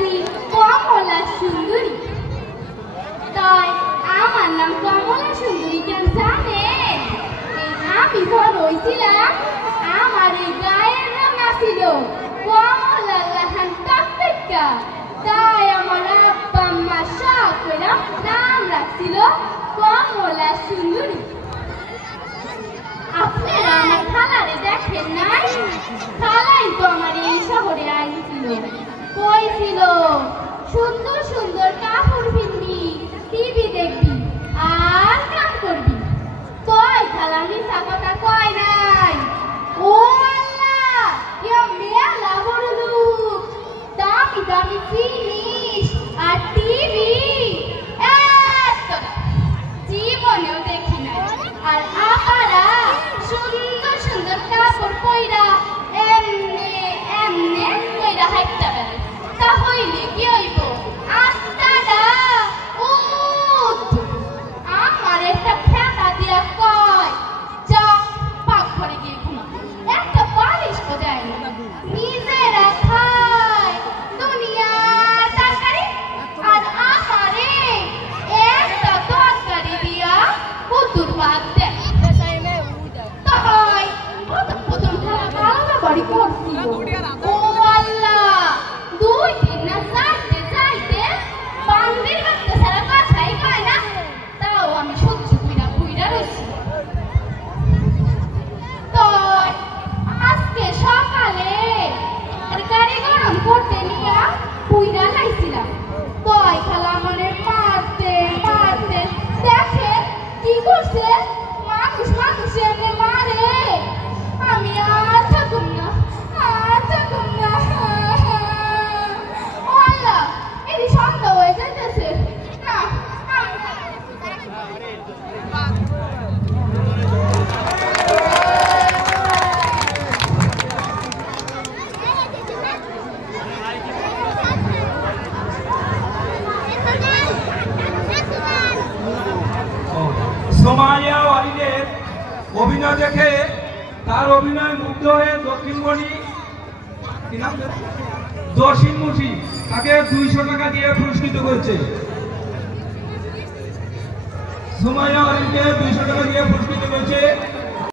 হয়েছি কমলা সুন্দরী। তাই আমার নাম কমলা সুন্দরী কেন জানেন? আমি যখন হয়েছিলাম আমার এই গায়ের রং ছিল কমলা লাহান টকটকা। তাই আমার আব্বা আম্মা শখ করে নাম রাখছিল কমলা সুন্দরী। আপনারা আমার খালারে দেখেন নাই? খালাই তো আমার এই শহরে আইছিল, কইছিল সুন্দর সুন্দর কাপড় কিনবি, টিভি দেখবি আর কাম করবি। কয় খালা মিথ্যা কথা কয় নাই। ও আল্লাহ, ইয়া মেলা বড় লোক, দামি দামি জিনিস আর টিভি জীবনেও দেখি নাই। আর আপনারা সুন্দর সুন্দর কাপড় পইরা এমনে এমনে কইরা হাইটটা বেড়াই। তা হইলে কি হইব? আস্তাটা আমার একটা ফেঁকা দিয়া কয় যা পাক ঘরে গিয়ে ঘুমা, একটা বালিশ তো দেয় না। নিজেরা খায় দুনিয়ার তরকারি আর আমারে একটা তরকারি দিয়া পুতুর ভাত দেয়। তাই প্রথম আলাদা বাড়ি করছিল। ও আল্লাহ, 2 দিন না যাইতে যাইতে বান্দির বাচ্চা ছাড়া কথাই কয় না। তাও আমি সহ্য কইরা কইরা রইছি। তাই আজকে সকালে গাড়ি গরম করতে নিয়া কইরা লাইছিলাম। তাই খালা মনে মারতে মারতে দেখে কি করছে, মানুষ মানুষ এমনি মারে। আমি আর থাকুম না, আর থাকুম না। ও আল্লাহ, এটি সন্ধ্যা হয়ে যাইতেছে না। সোমাইয়া ওয়ালিদের অভিনয় দেখে তার অভিনয় মুগ্ধ হয়ে দক্ষিণমুখী তাকে 200 টাকা দিয়ে পুরস্কৃত করেছে। সোমাইয়া ওয়ালিদকে 200 টাকা দিয়ে পুরস্কৃত করেছে।